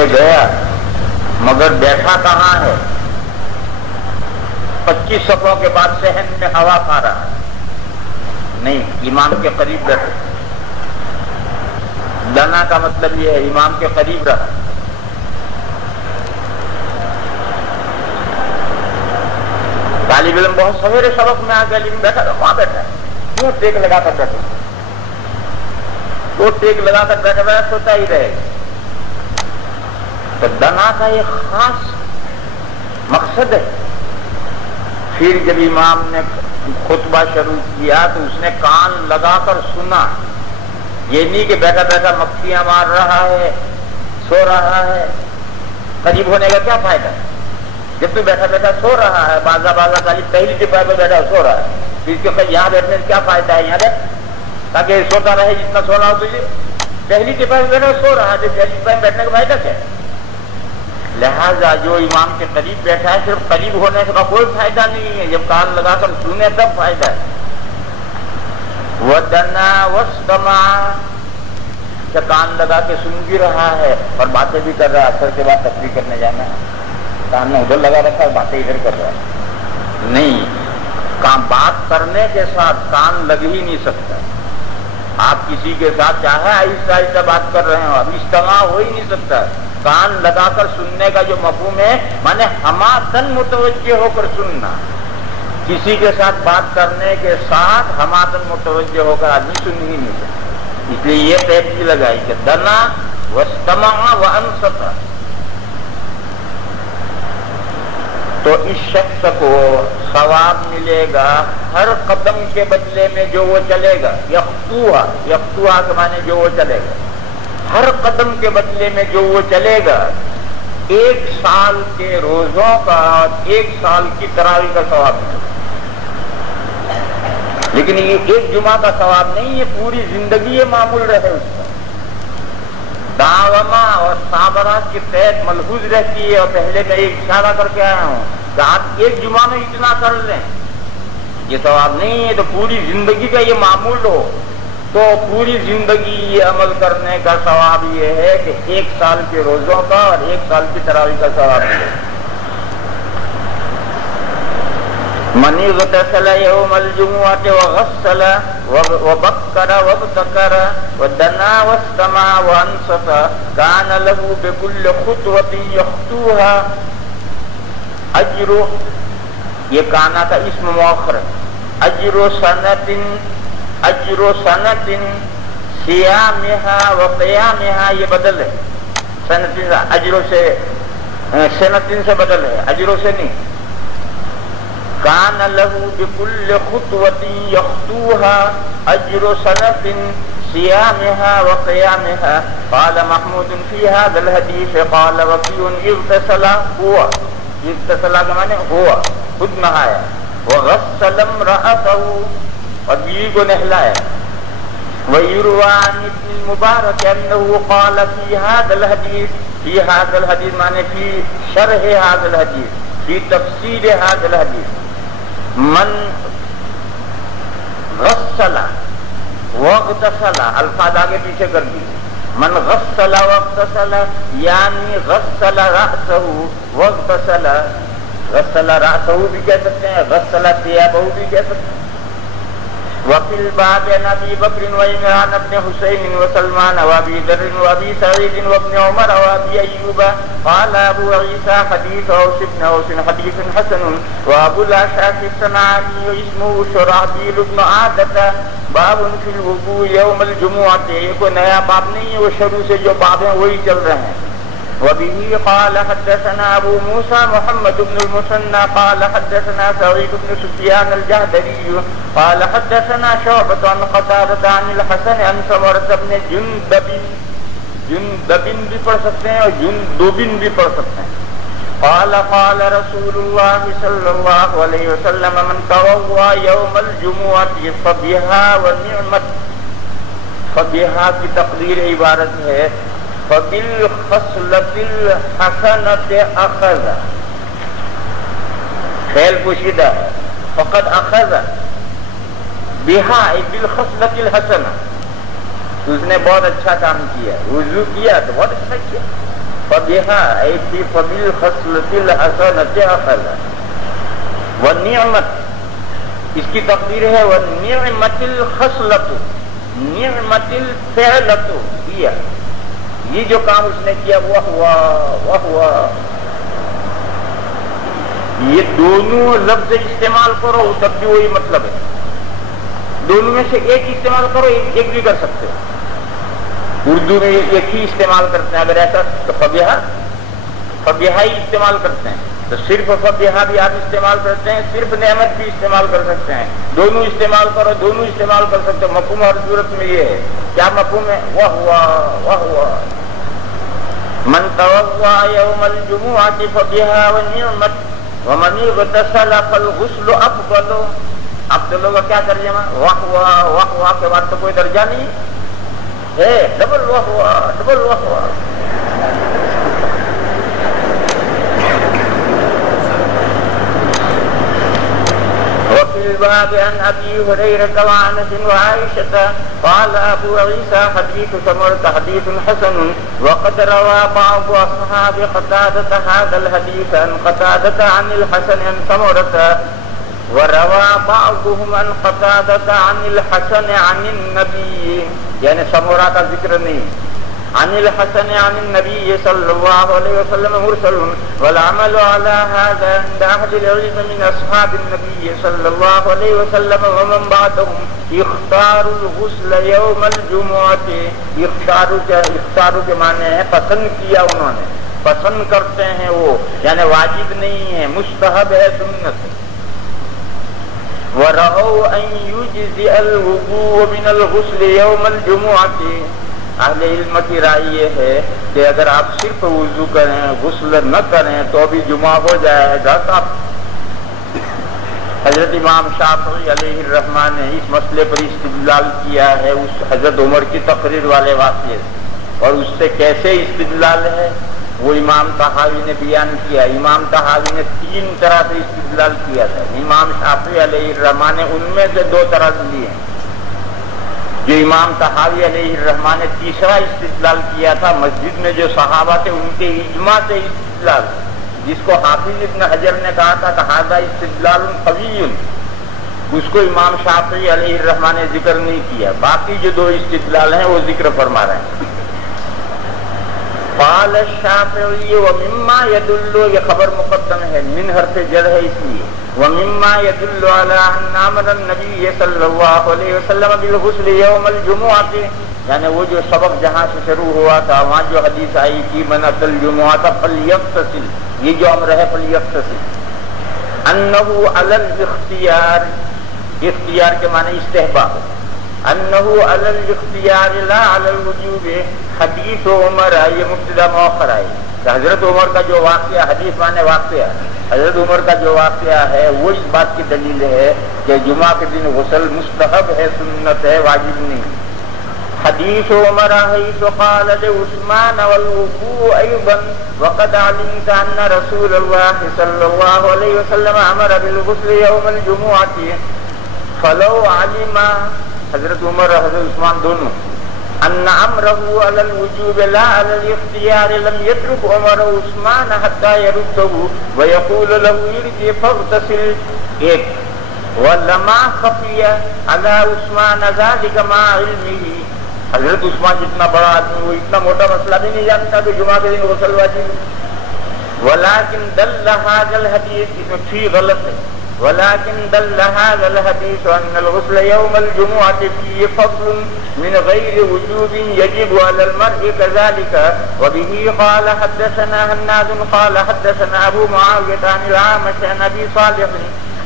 لے گیا مگر بیٹھا کہاں ہے؟ 25 صفوں کے بعد صحن میں ہوا کھا رہا ہے. نہیں، امام کے قریب بیٹھے. دنا کا مطلب یہ ہے امام کے قریب رہا. طالب علم بہت سویرے سبق میں آ کے علم بیٹھا تھا، وہاں بیٹھا ہے. کیوں ٹیک لگا کر بیٹھے؟ وہ ٹیک لگا کر بیٹھا بیٹھا سوتا ہی رہے گا. تو دنا کا ایک خاص مقصد ہے. پھر جب امام نے خطبہ شروع کیا تو اس نے کان لگا کر سنا. یہ نہیں کہ بیٹھا بیٹھا مکھیاں مار رہا ہے، سو رہا ہے. قریب ہونے کا کیا فائدہ ہے جب تو بیٹھا بیٹھا سو رہا ہے؟ بازا خالی پہلی ٹپائی پہ بیٹھا سو رہا ہے. اس کے یہاں بیٹھنے سے کیا فائدہ ہے؟ یہاں بیٹھ تاکہ سوتا رہے جتنا سونا ہو تجھے. پہلی ٹپائی پہ بیٹھا سو رہا ہے، پہلی ٹپائی میں بیٹھنے کا فائدہ کیا ہے؟ لہذا جو امام کے قریب بیٹھا ہے صرف قریب ہونے کا کوئی فائدہ نہیں ہے، جب کان لگا کر سنے تب فائدہ ہے. وَدَنَا وَاسْتَمَعَ، کان لگا کے سن بھی رہا ہے اور باتیں بھی کر رہا ہے. اثر کے بعد تقریر کرنے جانا ہے، کان میں ادھر لگا رکھا ہے، باتیں ادھر کر رہا ہے. نہیں، بات کرنے کے ساتھ کان لگ ہی نہیں سکتا. آپ کسی کے ساتھ چاہے آہستہ آہستہ بات کر رہے ہو، اب اجتماع ہو ہی نہیں سکتا. کان لگا کر سننے کا جو مفہوم ہے مانے ہماتن متوجہ ہو کر سننا. کسی کے ساتھ بات کرنے کے ساتھ ہماتن متوجہ ہو کر آدمی سن ہی نہیں سکتا. اس لیے یہ قید بھی لگائی کہ دنا واستمع وانصت. تو اس شخص کو ثواب ملے گا ہر قدم کے بدلے میں جو وہ چلے گا. یخطوہا کے معنی جو وہ چلے گا. ہر قدم کے بدلے میں جو وہ چلے گا 1 سال کے روزوں کا اور 1 سال کی تراویح کا ثواب ملے گا. لیکن یہ ایک جمعہ کا ثواب نہیں، یہ پوری زندگی یہ معمول رہے اس کا. دعوما اور صابرات کی قید ملحوظ رہتی ہے. اور پہلے میں ایک اشارہ کر کے آیا ہوں کہ آپ ایک جمعہ میں اتنا کر لیں، یہ ثواب نہیں ہے. تو پوری زندگی کا یہ معمول ہو تو پوری زندگی یہ عمل کرنے کا ثواب یہ ہے کہ 1 سال کے روزوں کا اور 1 سال کی تراویح کا ثواب ملے. من اغتسل يوم الجمعة وغسل وبكر وابتكر ودنا واستمع وانصت كان له بكل خطوة يخطوها اجر. یہ کانا کا اسم مؤخر ہے. اجر سنت صيامها وقيامها، یہ بدل ہے. سنت اجر سے سنت سے بدل ہے، اجر سے نہیں. كان له بكل خطوة يخطوها أجر سنة صيامها وقيامها. قال محمود في هذا الحديث قال وكيع اغتسل هو، اغتسل کا معنی ہوا خود نہایا. وغسل امرأته، اور بیوی کو نہلایا. ويروى عن ابن المبارك أنه قال في هذا الحديث معنی في شرح هذا الحديث، في تفسير هذا الحديث، من غسل واغتسل، الفاظ آگے پیچھے کر دی. من غسل واغتسل یعنی غسل رأسه واغتسل. غسل رأسه بھی کہہ سکتے ہیں، غسل ثيابه بھی کہہ سکتے ہیں. وفي الباب عن ابي بكر وعمران بن حسين وسلمان وابي ذر وابي سعيد وابن عمر وابي ايوب. قال ابو عيسى حديث اوس بن اوس حديث حسن. وابو الاشعث الصنعاني اسمه شرحبيل بن عادة. باب في الوضوء يوم الجمعة. یہ کوئی نیا باب نہیں ہے، وہ شروع سے جو باب ہیں وہی چل رہے ہیں. وبه قال حدثنا ابو موسى محمد بن المثنى قال حدثنا سعيد بن سفيان الجهدري قال حدثنا شعبة عن قتادة عن الحسن عن سمرة بن جندب بھی پڑھ سکتے ہیں اور جندب بھی پڑھ سکتے ہیں. قال قال رسول الله صلى الله عليه وسلم من توضأ يوم الجمعة فبها ونعمت. فبها کی تقدیر عبارت ہے فبالخصلة الحسنة أخذ. فعل پوشیدہ ہے. فقد أخذ بها أي بالخصلة الحسنة. اس نے بہت اچھا کام کیا، وضو کیا تو بہت اچھا کیا. فبها أي في فبالخصلة الحسنة أخذ والنعمت اس کی تقدیر ہے والنعمت الخصلۃ نعمت الفعلۃ کیا یہ جو کام اس نے کیا وہ ہوا یہ دونوں لفظ استعمال کرو تب بھی وہی مطلب ہے دونوں میں سے ایک استعمال کرو ایک بھی کر سکتے ہو اردو میں ایک ہی استعمال کرتے ہیں اگر ایسا تو فبیہا ہی استعمال کرتے ہیں تو صرف فبیہا بھی آپ استعمال کرتے ہیں صرف نعمت بھی استعمال کر سکتے ہیں دونوں استعمال کرو دونوں استعمال کر سکتے ہو مفہوم ہر صورت میں یہ ہے کیا مفہوم ہے وہ ہوا من توضأ یوم الجمعۃ فبیہا ونعمت ومن اغتسل فالغسل افضل اب تو لوگ کیا ترجمہ واہ کے بعد تو کوئی درجہ نہیں ہے ڈبل واہ وفي الباب عن أبي هريرة وأنس وعائشة قال أبو عيسى حديث سمرة حديث حسن وقد روى بعض أصحاب قتادة هذا الحديث عن قتادة عن الحسن عن سمرة وروى بعضهم عن قتادة عن الحسن عن النبي یعنی سمرہ کا ذکر نہیں عن الحسن عن النبي صلى الله عليه وسلم مرسل والعمل على هذا عند أهل العلم من أصحاب النبي صلى الله عليه وسلم ومن بعدهم اختاروا الغسل يوم الجمعة اختاروا کے معنی ہے پسند کیا انہوں نے پسند کرتے ہیں وہ یعنی واجب نہیں ہے مستحب ہے سنت وَرَأَوْا أَنْ يُجْزِئَ الْوُضُوءُ مِنَ الْغُسْلِ يَوْمَ الْجُمُعَةِ اہل علم کی رائے یہ ہے کہ اگر آپ صرف وضو کریں غسل نہ کریں تو بھی جمعہ ہو جائے گا حضرت امام شافعی علیہ الرحمن نے اس مسئلے پر استدلال کیا ہے اس حضرت عمر کی تقریر والے واقعے اور اس سے کیسے استدلال ہے وہ امام طحاوی نے بیان کیا امام طحاوی نے 3 طرح سے استدلال کیا تھا امام شافعی علیہ الرحمن نے ان میں سے 2 طرح سے لیے جو امام طحاوی علیہ الرحمن نے تیسرا استدلال کیا تھا مسجد میں جو صحابہ تھے ان کے اجماع سے استدلال جس کو حافظ ابن حجر نے کہا تھا کہ ھذا استدلال قوی اس کو امام شافعی علیہ الرحمن نے ذکر نہیں کیا باقی جو 2 استدلال ہیں وہ ذکر فرما رہے ہیں قال الشافعی ومما يدل یہ خبر مقدم ہے من حرف جر ہے اس لیے ومما يدل على ان امر النبي صلی اللہ علیہ وسلم بالغسل يوم الجمعہ یعنی وہ جو سبق جہاں سے شروع ہوا تھا وہاں جو حدیث آئی کہ من اتى الجمعہ فليغتسل یہ جو امر ہے فليغتسل انه على الاختیار اختیار کے معنی استحباب انه على الاختیار لا على الوجوب حدیث عمر یہ مبتدا مؤخر ہے حضرت عمر کا جو واقعہ حدیث مانے واقعہ حضرت عمر کا جو واقعہ ہے وہ اس بات کی دلیل ہے کہ جمعہ کے دن غسل مستحب ہے سنت ہے واجب نہیں حدیث عمر حيث قال لعثمان والوضوء ايضا وقد علمت ان رسول الله صلى الله عليه وسلم امر بالغسل يوم الجمعة فلو علم حضرت عمر حضرت عثمان دونوں ان امره على الوجوب لا على الاختيار لم يترك عمر عثمان حتى يرده ويقول له ارجع فاغتسل ایک ولما خفي على عثمان ذلك مع علمه حضرت عثمان جتنا بڑا آدمی وہ اتنا موٹا مسئلہ بھی نہیں جانتا کہ جمعہ کے دن غسل واجب ولكن دل هذا الحديث اس میں فی غلط ہے ولكن دل هذا الحديث أن الغسل يوم الجمعة فيه فضل من غير وجوب يجب على المرء كذلك وبه قال حدثنا هناد قال حدثنا أبو معاوية عن الأعمش عن أبي صالح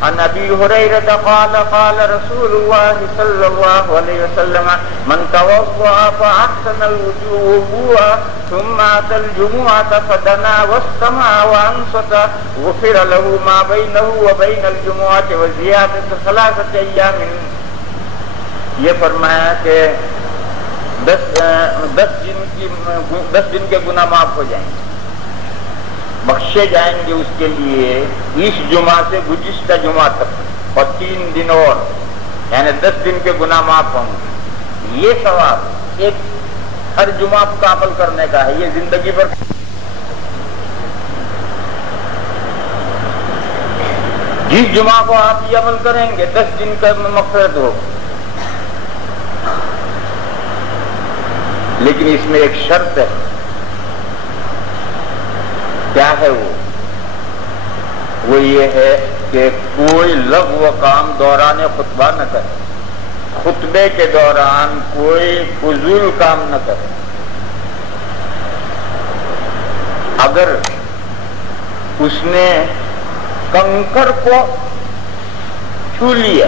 عن أبي هريرة قال قال رسول الله صلى الله عليه وسلم من توضأ فأحسن الوضوء ثم أتى الجمعة فدنا واستمع وأنصت غفر له ما بينه وبين الجمعة وزيادة 3 أيام یہ فرمایا کہ 10 دن کے گناہ معاف ہو جائیں گے بخشے جائیں گے اس کے لیے اس جمعہ سے گزشتہ جمعہ تک اور 3 دن اور یعنی 10 دن کے گناہ معاف ہوں گے یہ ثواب ایک ہر جمعہ کا عمل کرنے کا ہے یہ زندگی پر جس جمعہ کو آپ یہ عمل کریں گے 10 دن کا مغفرت ہو. لیکن اس میں ایک شرط ہے. کیا ہے وہ یہ ہے کہ کوئی لغو کام دوران خطبہ نہ کرے. خطبے کے دوران کوئی فضول کام نہ کرے. اگر اس نے کنکر کو چھو لیا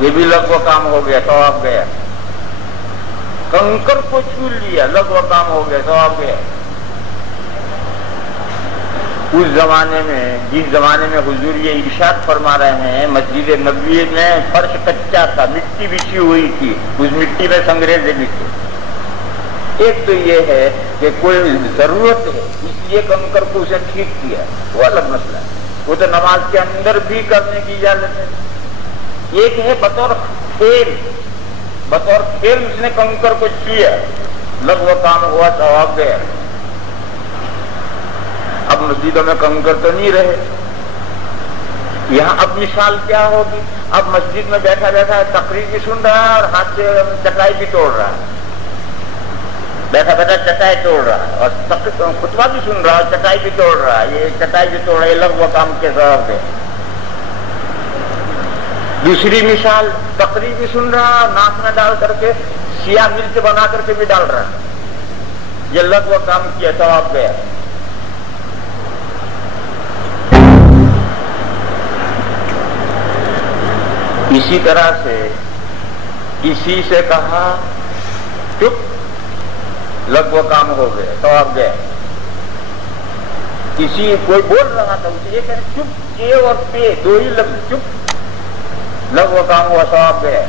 یہ بھی لغو کام ہو گیا، ثواب گیا. کنکر کو چھو لیا لغو کام ہو گیا، ثواب گیا. اس زمانے میں جس زمانے میں حضور یہ ارشاد فرما رہے ہیں مسجد نبوی میں فرش کچا تھا، مٹی بچھی ہوئی تھی، اس مٹی میں سنگریزے بچے. ایک تو یہ ہے کہ کوئی ضرورت ہے اس لیے کنکر کو اسے ٹھیک کیا، وہ الگ مسئلہ ہے، وہ تو نماز کے اندر بھی کرنے کی اجازت ہے. ایک ہے بطور کھیل اس نے کنکر کو چھویا، لغو کام ہوا، ثواب گیا. اب مسجدوں میں کنکر تو نہیں رہے. یہاں اب مثال کیا ہوگی؟ اب مسجد میں بیٹھا بیٹھا تقریر بھی سن رہا ہے اور ہاتھ سے چٹائی بھی توڑ رہا ہے. بیٹھا بیٹھا چٹائی توڑ رہا ہے اور خطبہ بھی سن رہا ہے، چٹائی بھی توڑ رہا ہے. یہ چٹائی بھی توڑ رہا ہے، لغو کام کے سبب ہے. دوسری مثال تقریر بھی سن رہا ہے، ناک میں ڈال کر کے سیاہ مرچ بنا کر کے بھی ڈال رہا ہے. یہ لغو کام کیا، ثواب گیا. اسی طرح سے کسی سے کہا چپ، لغو کام ہو گیا، ثواب گیا. کسی کوئی بول رہا تھا اسے یہ کہہ چپ، اے اور پے دو ہی لفظ، چپ، لغو کام ہوا، ثواب گیا.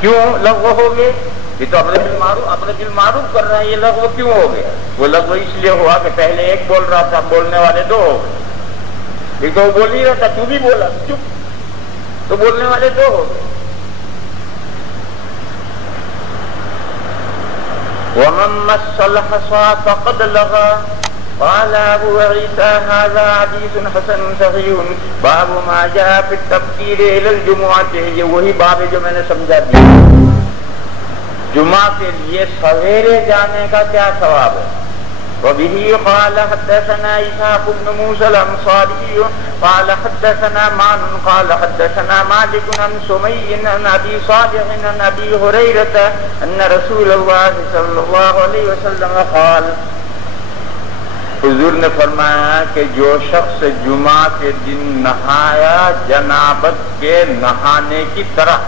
کیوں لغو ہو گئے؟ یہ تو اپنے بالمعروف کر رہے ہیں، یہ لغو کیوں ہو گیا؟ وہ لغو اس لیے ہوا کہ پہلے ایک بول رہا تھا، بولنے والے دو ہو گئے. ایک تو وہ بول ہی رہا تھا، تو بھی بولا چپ، تو بولنے والے دو ہو گئے. وَمَن مَسَّ الْحَصَىٰ فَقَدْ لَغَا قال ابو عيسى هذا حديث حسن صحيح باب ما جاء في التبكير الى الجمعه. یہ وہی باب ہے جو میں نے سمجھا دیا. جمعہ کے لیے سویرے جانے کا کیا ثواب ہے؟ وبه قال حدثنا اسحاق بن موسى الانصاري قال حدثنا مان قال حدثنا مالك عن سمي عن ابي صالح عن ابي هريره ان رسول الله صلى الله عليه وسلم قال. حضور نے فرمایا کہ جو شخص جمعہ کے دن نہایا جنابت کے نہانے کی طرح،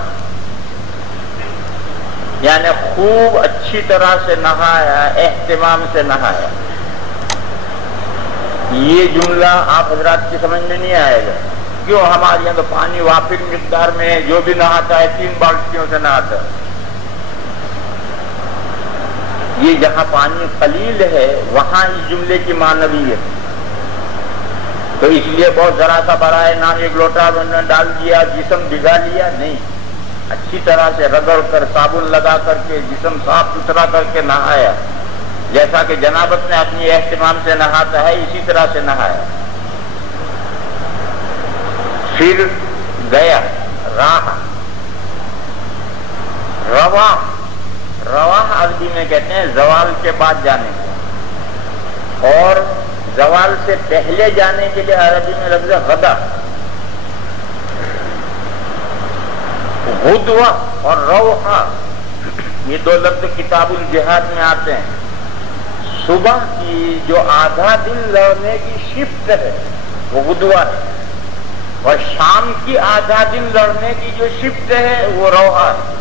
یعنی خوب اچھی طرح سے نہایا، اہتمام سے نہایا. یہ جملہ آپ حضرات کی سمجھ میں نہیں آئے گا. کیوں؟ ہمارے یہاں تو پانی وافر مقدار میں جو بھی نہاتا ہے 3 بالٹیوں سے نہاتا ہے. یہ جہاں پانی قلیل ہے وہاں اس جملے کی معنوی ہے. تو اس لیے بہت ذرا سا برائے نام ایک لوٹا ڈال دیا، جسم بھگا لیا، نہیں، اچھی طرح سے رگڑ کر صابن لگا کر کے جسم صاف ستھرا کر کے نہایا. جیسا کہ جنابت میں اپنی اہتمام سے نہاتا ہے اسی طرح سے نہایا. پھر گیا راہ، رواح عربی میں کہتے ہیں زوال کے بعد جانے کو، اور زوال سے پہلے جانے کے لیے عربی میں لفظ غدا. غدوہ اور روحہ یہ 2 لفظ کتاب الجہاد میں آتے ہیں. صبح کی جو آدھا دن لڑنے کی شفٹ ہے وہ غدوہ ہے، اور شام کی آدھا دن لڑنے کی جو شفٹ ہے وہ روحہ ہے.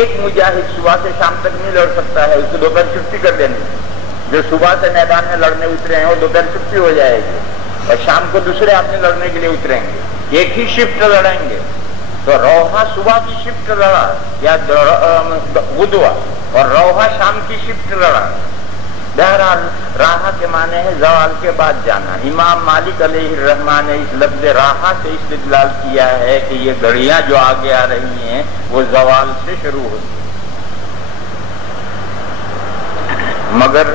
ایک مجاہد صبح سے شام تک نہیں لڑ سکتا ہے، اس کو دوپہر چھٹی کر دینی. جو صبح سے میدان میں لڑنے اترے ہیں وہ دوپہر چھٹی ہو جائے گی، اور شام کو دوسرے آدمی لڑنے کے لیے اتریں گے، ایک ہی شفٹ لڑیں گے. تو روحہ صبح کی شفٹ لڑا یا غدوہ، اور روحہ شام کی شفٹ لڑا. بہرحال راحہ کے معنی ہے زوال کے بعد جانا. امام مالک علیہ الرحمٰن نے اس لفظ راحہ سے استدلال کیا ہے کہ یہ گھڑیاں جو آگے آ رہی ہیں وہ زوال سے شروع ہوتی، مگر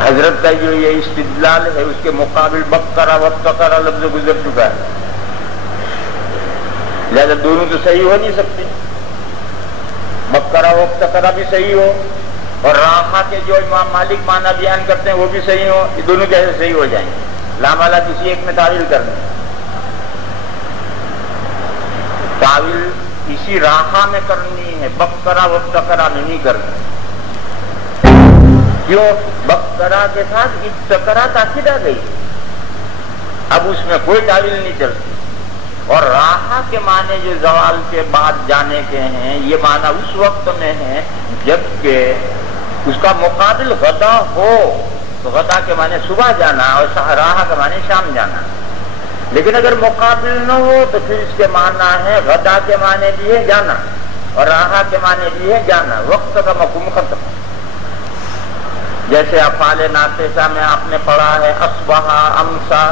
حضرت کا جو یہ استدلال ہے اس کے مقابل بقرہ وبقرہ لفظ گزر چکا ہے، لہذا دونوں تو صحیح ہو نہیں سکتے، بقرہ وبقرہ بھی صحیح ہو اور راحہ کے جو امام مالک معنی بیان کرتے ہیں وہ بھی صحیح ہو، یہ دونوں کیسے صحیح ہو جائیں گے؟ لامالا کسی ایک میں تعویل کرنا، تعویل اسی راحہ میں کرنی ہے، بقرہ وبقرہ میں نہیں کرنی۔ کیوں؟ بقرہ کے ساتھ ابتکرہ تاکید آ گئی، اب اس میں کوئی تعویل نہیں چلتی، اور راحہ کے معنی جو زوال کے بعد جانے کے ہیں یہ معنی اس وقت میں ہے جبکہ اس کا مقابل غدا ہو، تو غدا کے معنی صبح جانا اور راحہ کے معنی شام جانا، لیکن اگر مقابل نہ ہو تو پھر اس کے معنی ہے غدا کے معنی بھی ہے جانا اور راحہ کے معنی بھی ہے جانا، وقت کا مفہوم ختم۔ جیسے افعال ناقصہ میں آپ نے پڑھا ہے اصبح امسا،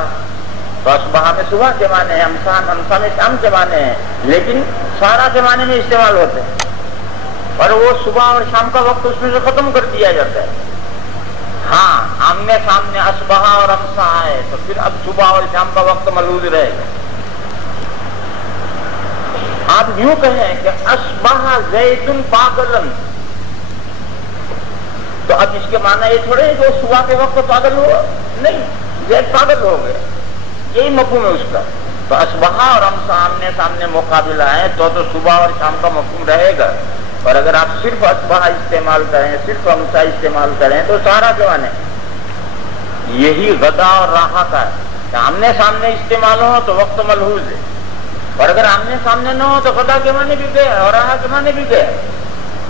تو اصبح میں صبح کے معنی ہے، امسا میں شام کے معنی ہے، لیکن سارا کے معنی میں استعمال ہوتے ہیں، اور وہ صبح اور شام کا وقت اس میں سے ختم کر دیا جاتا ہے۔ ہاں آمنے سامنے اصبح اور امسا ہے تو پھر اب صبح اور شام کا وقت ملحوظ رہے گا۔ آپ یوں کہیں کہ اصبح زید پاگلن، تو اب اس کے معنی یہ تھوڑے جو صبح کے وقت پاگل ہوا، نہیں، زید پاگل ہو گیا، یہی مفہوم ہے اس کا۔ تو اصبح اور امسا آمنے سامنے مقابلہ ہے تو صبح اور شام کا مفہوم رہے گا، اور اگر آپ صرف اصبح استعمال کریں صرف امسا استعمال کریں تو سارا جو ہے یہی غدا اور راحہ کا ہے کہ آمنے سامنے استعمال ہو تو وقت ملحوظ ہے، اور اگر آمنے سامنے نہ ہو تو غدا کے معنی بھی گئے اور راحہ کے معنی بھی گئے،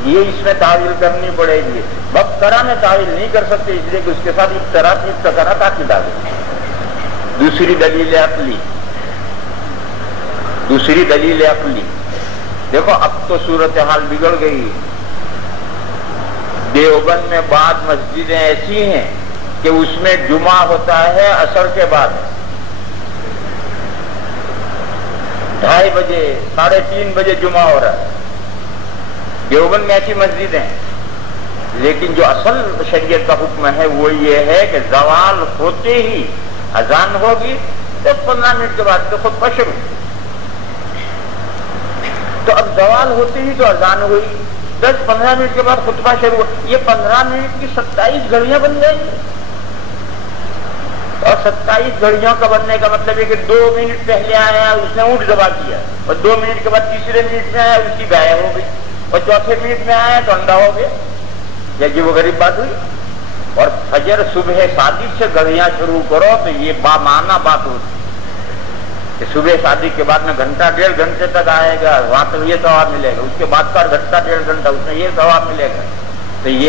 یہ اس میں تعویل کرنی پڑے گی۔ بقرہ میں تعویل نہیں کر سکتے اس لیے کہ اس کے ساتھ ابتکرہ تاکید آ گئی۔ دوسری دلیل عقلی، دیکھو اب تو صورتحال بگڑ گئی، دیوبند میں بعض مسجدیں ایسی ہیں کہ اس میں جمعہ ہوتا ہے عصر کے بعد 2:30 بجے 3:30 بجے جمعہ ہو رہا ہے، دیوبند میں ایسی مسجدیں ہیں، لیکن جو اصل شریعت کا حکم ہے وہ یہ ہے کہ زوال ہوتے ہی اذان ہوگی، 10-15 منٹ کے بعد تو خطبہ شروع، تو اب زوال ہوتے ہی تو اذان ہوئی، 10-15 منٹ کے بعد خطبہ شروع، یہ 15 منٹ کی 27 گھڑیاں بن جائیں گی، اور 27 گھڑیوں کا بننے کا مطلب ہے کہ 2 منٹ پہلے آیا اس نے اونٹ ذبح کیا، اور 2 منٹ کے بعد تیسرے منٹ میں آیا اس کی گائے ہو گئی، اور چوتھے منٹ میں آیا تو انڈا ہو گیا، یہ عجیب و غریب بات ہوئی۔ اور فجر صبح صادق سے گھڑیاں شروع کرو تو یہ بامعنی بات ہوتی کہ صبح صادق کے بعد میں گھنٹہ 1.5 گھنٹے تک آئے گا، وہاں تو یہ ثواب ملے گا، اس کے بعد کا گھنٹہ 1.5 گھنٹہ اس میں یہ ثواب ملے گا، تو یہ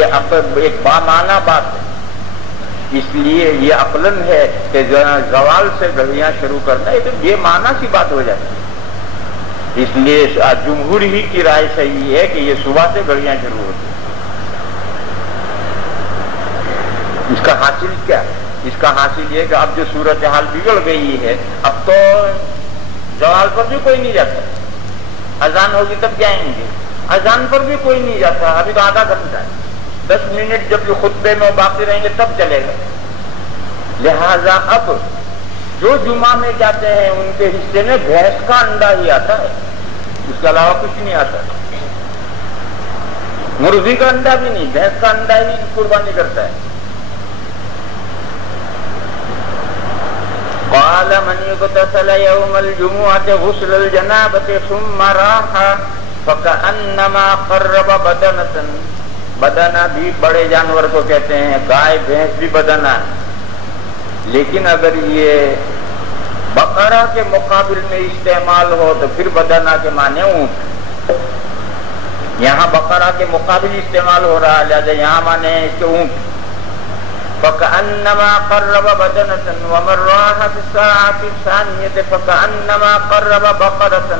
ایک بامعنی بات ہے، اس لیے یہ عقلاً ہے کہ زوال سے گھڑیاں شروع کرنا یہ معنی سی بات ہو جاتی ہے، اس لیے جمہور ہی کی رائے صحیح ہے کہ یہ صبح سے گھڑیاں شروع ہوتی ہیں۔ اس کا حاصل کیا؟ اس کا حاصل یہ کہ اب جو صورتحال بگڑ گئی ہے، اب تو زوال پر بھی کوئی نہیں جاتا، اذان ہوگی تب جائیں گے، اذان پر بھی کوئی نہیں جاتا، ابھی تو آدھا گھنٹہ ہے، 10 منٹ جب یہ خطبے میں باقی رہیں گے تب چلے گا، لہذا اب جو جمعہ میں جاتے ہیں ان کے حصے میں بھینس کا انڈا ہی آتا ہے، اس کے علاوہ کچھ نہیں آتا، مرغی کا انڈا بھی نہیں، بھینس کا انڈا ہی قربانی کرتا ہے۔ قال من اغتسل يوم الجمعة غسل الجنابة ثم راح فكأنما قرب بدنة، بدنہ بھی بڑے جانور کو کہتے ہیں، گائے بھینس بھی بدنہ ہے، لیکن اگر یہ بقرہ کے مقابل میں استعمال ہو تو پھر بدنہ کے معنی اونٹ، یہاں بقرہ کے مقابل استعمال ہو رہا ہے لہذا یہاں معنی ہے اس کے اونٹ، فَكَأَنَّمَا قَرَّبَ بَدَنَةً وَمَنْ رَاحَ فِي السَّاعَةِ الثَّانِيَةِ فَكَأَنَّمَا قَرَّبَ بَقَرَةً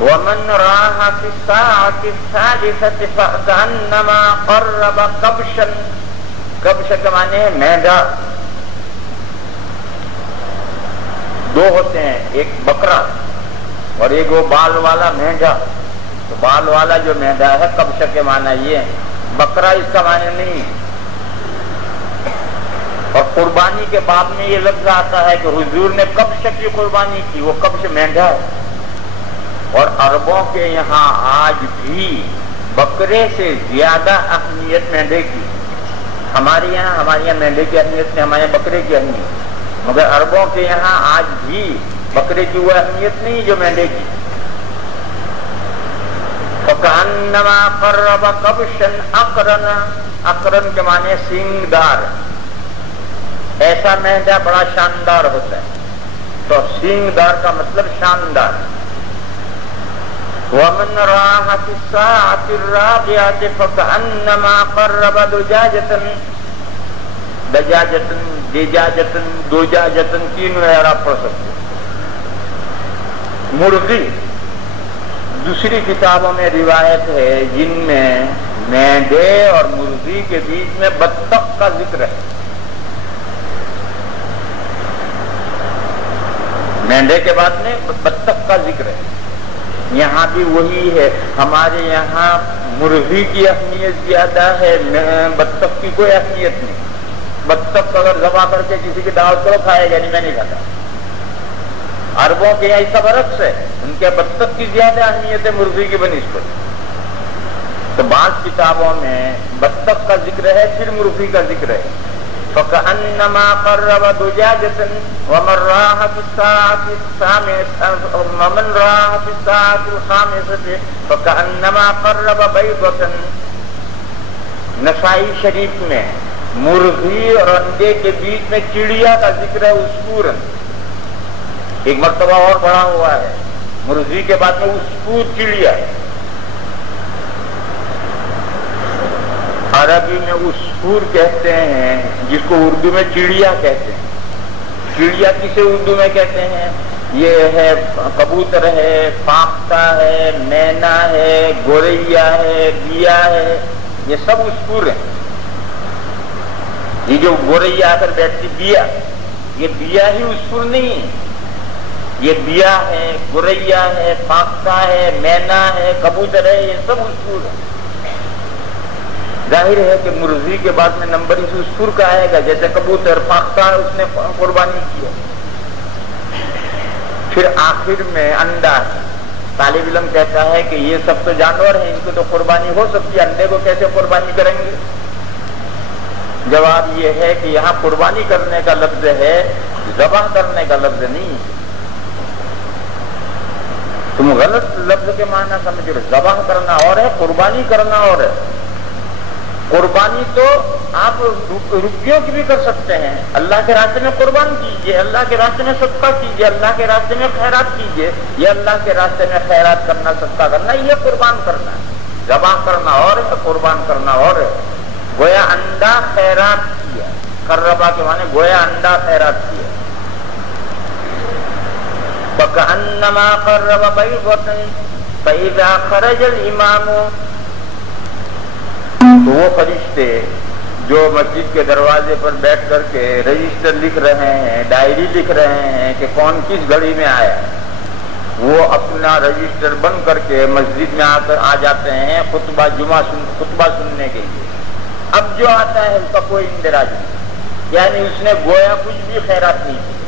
وَمَنْ رَاحَ فِي السَّاعَةِ الثَّالِثَةِ فَكَأَنَّمَا قَرَّبَ كَبْشًا، کبش کے معنی ہے مینڈا، دو ہوتے ہیں، ایک بکرا اور ایک وہ بال والا مینڈا، تو بال والا جو مینڈا ہے کبش کے معنی یہ ہے، بکرا اس کا معنی نہیں، اور قربانی کے باب میں یہ لفظ آتا ہے کہ حضور نے کبش کی قربانی کی، وہ کبش مینڈھا ہے۔ اور عربوں کے یہاں آج بھی بکرے سے زیادہ اہمیت مینڈھے کی، ہمارے یہاں مینڈھے کی اہمیت سے ہمارے یہاں بکرے کی اہمیت، مگر عربوں کے یہاں آج بھی بکرے کی وہ اہمیت نہیں جو مینڈھے کی۔ فَكَأَنَّمَا قَرَّبَ كَبْشًا أَقْرَنَ، اقرن کے معنی سینگ دار، ایسا مینڈھا بڑا شاندار ہوتا ہے، تو سینگ دار کا مطلب شاندار۔ وَمَنْ رَاحَ فِي السَّاعَةِ الرَّابِعَةِ فَكَأَنَّمَا قَرَّبَ دجاجتن دوجاجتن تینوں اعراب پڑھ سکتے۔ مرغی دوسری کتابوں میں روایت ہے جن میں مینڈھے اور مرغی کے بیچ میں بطخ کا ذکر ہے۔ مینڈھے کے بعد میں بطخ کا ذکر ہے، یہاں بھی وہی ہے۔ ہمارے یہاں مرغی کی اہمیت زیادہ ہے، بطخ کی کوئی اہمیت نہیں۔ بطخ اگر ذبح کر کے کسی کی دعوت کرو کھائے گا نہیں، میں نہیں کھاتا۔ عربوں کے یہاں اس کا برعکس ہے، ان کے بطخ کی زیادہ اہمیت ہے مرغی کی بنسبت۔ تو بعض کتابوں میں بطخ کا ذکر ہے، پھر مرغی کا ذکر ہے۔ فَكَأَنَّمَا قَرَّبَ دُجَاجَةً وَمَنْ رَاحَ فِي السَّاعَةِ الْخَامِسَةِ فَكَأَنَّمَا قَرَّبَ بَيْضَةً۔ نسائی شریف میں مرغی اور انڈے کے بیچ میں چڑیا کا ذکر ہے، عصفور، ایک مرتبہ اور بڑھا ہوا ہے، مرغی کے بعد میں عصفور چڑیا ہے۔ عربی میں عصفور کہتے ہیں جس کو اردو میں چڑیا کہتے ہیں۔ چڑیا کسے اردو میں کہتے ہیں؟ یہ ہے کبوتر ہے، فاختہ ہے، مینا ہے، گوریا ہے، بیا ہے، یہ سب عصفور ہیں۔ یہ جو گوریا آ کر بیٹھتی بیا، یہ بیا ہی عصفور نہیں ہے، یہ بیا ہے، گوریا ہے، فاختہ ہے، مینا ہے، کبوتر ہے، یہ سب عصفور ہیں۔ ظاہر ہے کہ مرغی کے بعد میں نمبر اس عصفور کا آئے گا، جیسے کبوتر فاختہ اس نے قربانی کیا۔ پھر آخر میں انڈا، طالب علم کہتا ہے کہ یہ سب تو جانور ہیں، ان کو تو قربانی ہو سکتی ہے، انڈے کو کیسے قربانی کریں گے؟ جواب یہ ہے کہ یہاں قربانی کرنے کا لفظ ہے، ذبح کرنے کا لفظ نہیں۔ تم غلط لفظ کے معنی سمجھ رہے، ذبح کرنا اور ہے، قربانی کرنا اور ہے۔ قربانی تو آپ روپیوں کی بھی کر سکتے ہیں، اللہ کے راستے میں قربان کیجئے، اللہ کے راستے میں صدقہ کیجئے، اللہ کے راستے میں خیرات کیجئے۔ یہ اللہ کے راستے میں خیرات کرنا، صدقہ کرنا، یہ قربان کرنا ہے۔ ذبح کرنا اور ہے، قربان کرنا اور ہے۔ گویا انڈا خیرات کیا، قربا کے معنی گویا انڈا خیرات کیا۔ فَكَأَنَّمَا قَرَّبَ بَيْضَةً فَإِذَا خَرَجَ الْإِمَامُ، تو وہ فرشتے جو مسجد کے دروازے پر بیٹھ کر کے رجسٹر لکھ رہے ہیں، ڈائری لکھ رہے ہیں کہ کون کس گھڑی میں آیا، وہ اپنا رجسٹر بند کر کے مسجد میں آ جاتے ہیں خطبہ سننے کے لیے۔ اب جو آتا ہے اس کا کوئی اندراج نہیں، یعنی اس نے گویا کچھ بھی خیرات نہیں کی۔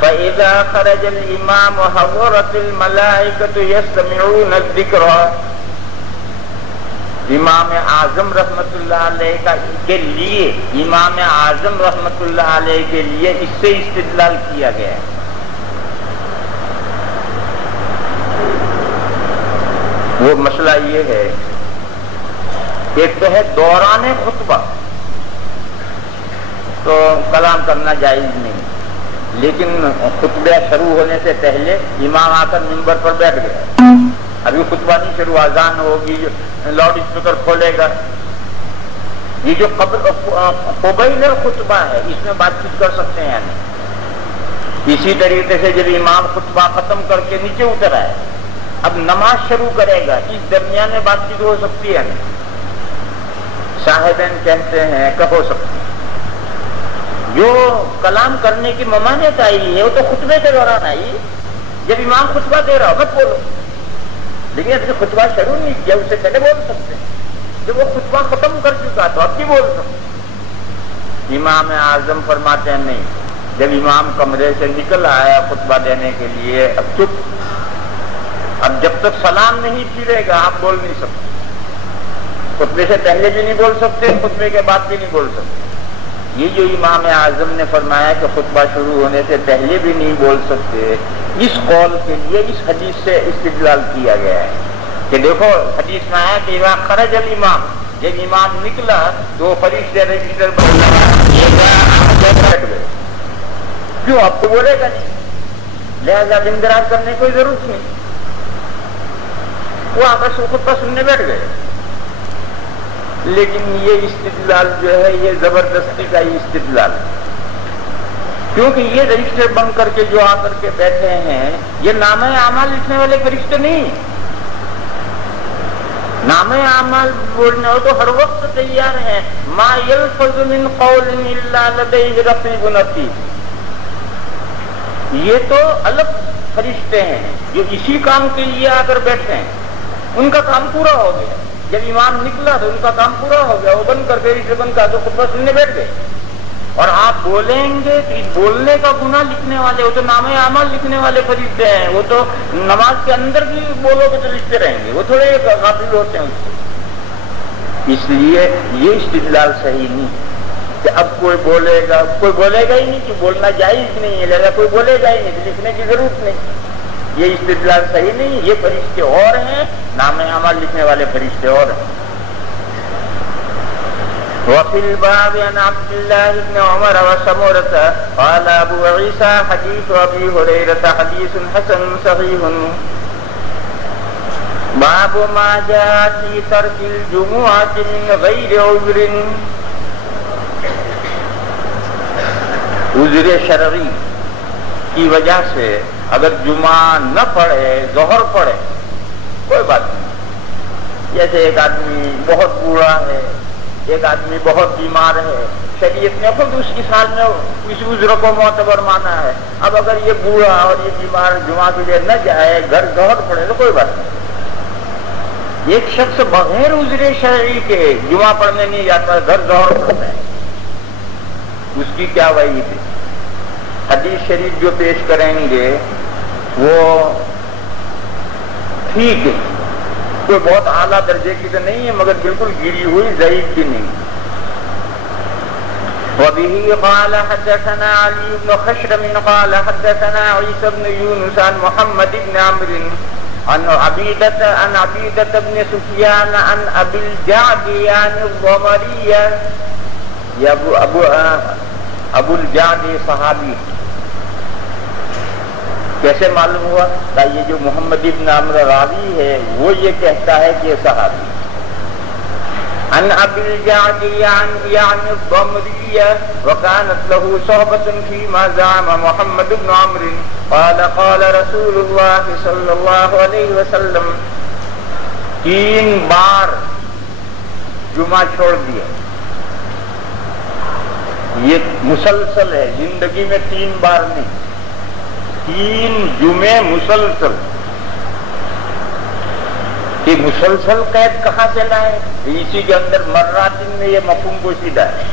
فَإِذَا خَرَجَ الْإِمَامُ حَضَرَتِ الْمَلَائِكَةُ يَسْتَمِعُونَ الذِّكْرَ۔ امام اعظم رحمت اللہ علیہ کے لیے، امام اعظم رحمت اللہ علیہ کے لیے اس سے استدلال کیا گیا ہے۔ وہ مسئلہ یہ ہے، ایک تو ہے دوران خطبہ تو کلام کرنا جائز نہیں، لیکن خطبہ شروع ہونے سے پہلے امام آ کر ممبر پر بیٹھ گیا، ابھی خطبہ نہیں شروع، اذان ہوگی، لاؤڈ اسپیکر کھولے گا، یہ جو قبیل خطبہ ہے اس میں بات چیت کر سکتے ہیں یعنی۔ اسی طریقے سے جب امام خطبہ ختم کر کے نیچے اتر آئے، اب نماز شروع کرے گا، اس درمیان میں بات چیت ہو سکتی ہے نہیں؟ صاحبین کہتے ہیں کہ ہو سکتی ہے۔ جو کلام کرنے کی ممانعت آئی ہے وہ تو خطبے کے دوران آئی، جب امام خطبہ دے رہا ہو مت بولو، لیکن ابھی خطبہ شروع نہیں کیا، اس سے پہلے بول سکتے ہیں۔ جب وہ خطبہ ختم کر چکا تو اب بھی بول سکتے ہیں۔ امام اعظم فرماتے ہیں نہیں، جب امام کمرے سے نکل آیا خطبہ دینے کے لیے، اب چپ، اب جب تک سلام نہیں پھرے گا آپ بول نہیں سکتے، خطبے سے پہلے بھی نہیں بول سکتے، خطبے کے بعد بھی نہیں بول سکتے۔ یہ جو امام اعظم نے فرمایا کہ خطبہ شروع ہونے سے پہلے بھی نہیں بول سکتے، اس قول کے لیے اس حدیث سے استدلال کیا گیا ہے کہ دیکھو حدیث میں آیا کہ خرج الامام، جب امام نکلا تو فرشتے رجسٹر بیٹھ گئے، کیوں اب تو بولے گا نہیں، لہذا اندراج کرنے کی کوئی ضرورت نہیں، وہ آپس میں خطبہ سننے بیٹھ گئے۔ لیکن یہ استدلال جو ہے یہ زبردستی کا ہی استدلال ہے، کیونکہ یہ رجسٹر بند کر کے جو آ کر کے بیٹھے ہیں یہ نامہ اعمال لکھنے والے فرشتے نہیں، نامہ اعمال بولنے ہو تو ہر وقت تیار ہیں، ما یلفظ من قول الا لدیہ رقیب عتید، یہ تو الگ فرشتے ہیں جو اسی کام کے لیے آ کر بیٹھے ہیں، ان کا کام پورا ہو گیا، جب امام نکلا تو ان کا کام پورا ہو گیا، وہ بند کر کے رجسٹر بند کر کے خطبہ سننے بیٹھ گئے، اور آپ بولیں گے کہ بولنے کا گناہ لکھنے والے، وہ تو نامہ اعمال لکھنے والے فرشتے ہیں، وہ تو نماز کے اندر بھی بولو گے تو لکھتے رہیں گے، وہ تھوڑے غافل ہوتے ہیں اس سے۔ اس لیے یہ استدلال صحیح نہیں کہ اب کوئی بولے گا ہی نہیں، کہ بولنا جائز نہیں ہے، لہذا کوئی بولے گا ہی نہیں، لکھنے کی ضرورت نہیں، یہ استدلال صحیح نہیں، یہ فرشتے اور ہیں، نامہ اعمال لکھنے والے فرشتے اور ہیں۔ وفي الباب عن عبد الله بن عمر وسمرة قال ابو عيسى حديث ابي هريرة حديث حسن صحيح باب ما جاء في ترك الجمعة من غير عذر، عذر شرعی کی وجہ سے اگر جمعہ نہ پڑھے، ظہر پڑھے، کوئی بات نہیں، جیسے ایک آدمی بہت بوڑھا ہے، ایک آدمی بہت بیمار ہے، شریعت نے خود اس کی سال میں اس عذر کو معتبر مانا ہے، اب اگر یہ بوڑھا اور یہ بیمار جمعہ کے لیے نہ جائے، گھر ظہر پڑے تو کوئی بات نہیں۔ ایک شخص بغیر عذر شرعی کے جمعہ پڑھنے نہیں جاتا، گھر ظہر پڑھتا ہے، اس کی کیا وعید ہے؟ حدیث شریف جو پیش کریں گے وہ ٹھیک ہے، کوئی بہت اعلیٰ درجے کی تو نہیں ہے، مگر بالکل گری ہوئی ضعیف بھی نہیں۔ وبه قال حدثنا علي بن خشرم قال حدثنا عيسى بن يونس عن محمد بن عمرو عن عبيدة بن سفيان عن ابي الجعد عن الضمري، ابو الجعد صحابی، کیسے معلوم ہوا؟ کہ یہ جو محمد ابن عمرو راوی ہے وہ یہ کہتا ہے کہ یہ صحابی، ان ابی الجعد یعنی الضمری وکانت له صحبۃ فیما زعم محمد بن عمرو قال قال رسول اللہ صلی اللہ علیہ وسلم، 3 بار جمعہ چھوڑ دیا، یہ مسلسل ہے، زندگی میں 3 بار نہیں، 3 جمعے مسلسل۔ کہ مسلسل قید کہاں سے لائے؟ اسی کے اندر مراتن میں یہ مفہوم پوشیدہ ہے،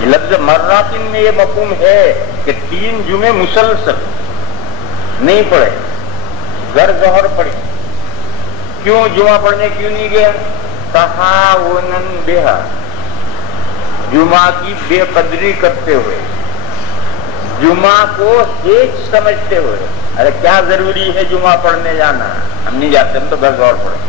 یہ لفظ مراتن میں یہ مفہوم ہے کہ 3 جمعے مسلسل نہیں پڑھے، گھر ظہر پڑے، کیوں جمعہ پڑھنے کیوں نہیں گیا؟ تہاوناً بہا، جمعہ کی بے قدری کرتے ہوئے، جمعہ کو ہیچ سمجھتے ہوئے، ارے کیا ضروری ہے جمعہ پڑھنے جانا، ہم نہیں جاتے، ہم تو گھر ظہر پڑھیں۔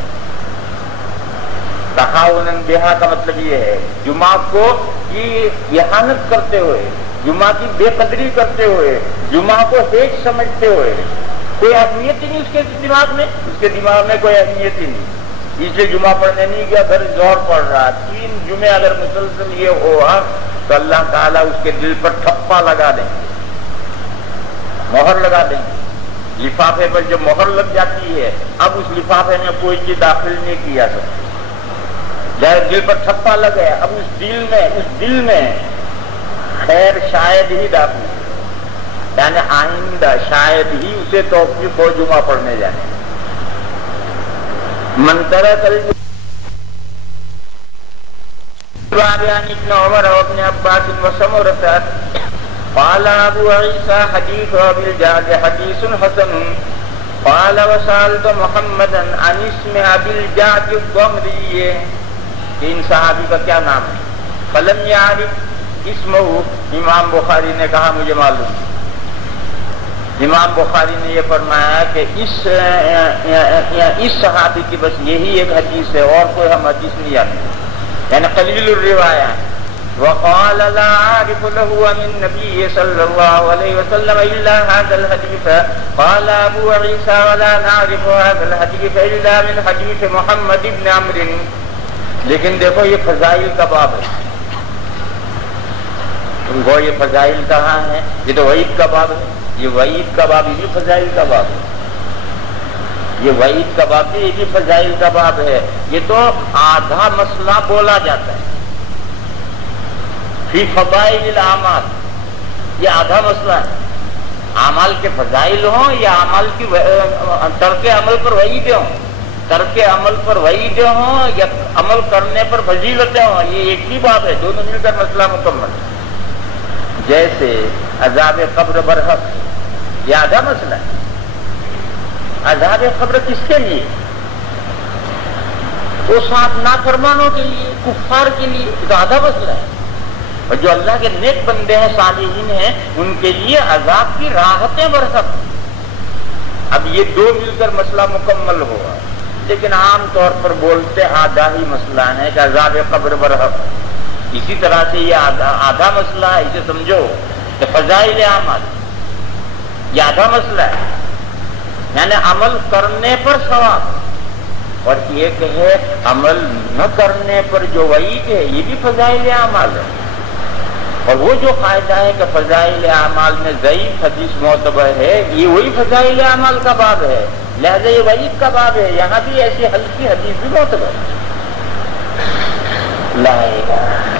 تہاوناً بہا کا مطلب یہ ہے جمعہ کو کی اہانت کرتے ہوئے، جمعہ کی بے قدری کرتے ہوئے، جمعہ کو ہیچ سمجھتے ہوئے، کوئی اہمیت ہی نہیں اس کے دماغ میں، اس کے دماغ میں کوئی اہمیت ہی نہیں، اس لیے جمعہ پڑھنے نہیں گیا، گھر ظہر پڑھ رہا۔ 3 جمعے اگر مسلسل یہ ہوا تو اللہ تعالیٰ اس کے دل پر ٹھپا لگا دیں گے، مہر لگا دیں گے۔ لفافے پر جب مہر لگ جاتی ہے اب اس لفافے میں کوئی چیز داخل نہیں کی جا سکتی، جب دل پر ٹھپا لگ گیا اب اس دل میں خیر شاید ہی داخل، یعنی آئندہ شاید ہی اسے توفیق ہو جمعہ پڑھنے جانے۔ من ترک عن ابن عمر وابن عباس وسمرة قال ابو عيسى حديث ابي الجعد حديث حسن قال وسألت محمدا عن اسم ابي الجعد الضمري. ان صحابی کا کیا نام ہے؟ فلم يعرف اسمه. امام بخاری نے کہا مجھے معلوم. امام بخاری نے یہ فرمایا کہ اس صحابی کی بس یہی ایک حدیث ہے اور کوئی ہم حدیث نہیں آتی، یعنی قلیل الروایہ. وقال لا عارف له عن النبي صلى الله عليه وسلم إلا هذا الحديث. قال أبو عيسى ولا نعرف هذا الحديث إلا من حديث محمد بن عمرو. لیکن دیکھو یہ فضائل کا باب ہے. تم کو یہ فضائل کہاں ہے؟ یہ تو وعید کا باب ہے. یہ وعید کا باب یہ فضائل کا باب ہے. یہ وعید کا باب یہ بھی فضائل کا باب ہے. یہ تو آدھا مسئلہ بولا جاتا ہے فی فضائل الاعمال. یہ آدھا مسئلہ ہے. اعمال کے فضائل ہوں یا اعمال کی ترک عمل پر وعیدیں ہوں، ترک عمل پر وعیدیں ہوں یا عمل کرنے پر فضیلتیں ہوں، یہ ایک ہی باب ہے. دونوں مل کر مسئلہ مکمل ہے. جیسے عذاب قبر برحق، یہ آدھا مسئلہ ہے. عذاب قبر کس کے لیے؟ وہ ساتھ نافرمانوں کے لیے، کفار کے لیے. تو آدھا مسئلہ ہے. اور جو اللہ کے نیک بندے ہیں، صالحین ہیں، ان کے لیے عذاب کی راحتیں برحق. اب یہ دو مل کر مسئلہ مکمل ہوا. لیکن عام طور پر بولتے آدھا ہی مسئلہ ہے کہ عذاب قبر برحق. اسی طرح سے یہ آدھا مسئلہ ہے. اسے سمجھو کہ فضائل اعمال یہ آدھا مسئلہ ہے، یعنی عمل کرنے پر ثواب. اور ایک ہے عمل نہ کرنے پر جو وعید ہے، یہ بھی فضائل اعمال ہے. اور وہ جو قاعدہ ہے کہ فضائل اعمال میں ضعیف حدیث معتبر ہے، یہ وہی فضائل اعمال کا باب ہے. لہذا یہ وعید کا باب ہے. یہاں بھی ایسی ہلکی حدیث بھی معتبر ہے. لا الہ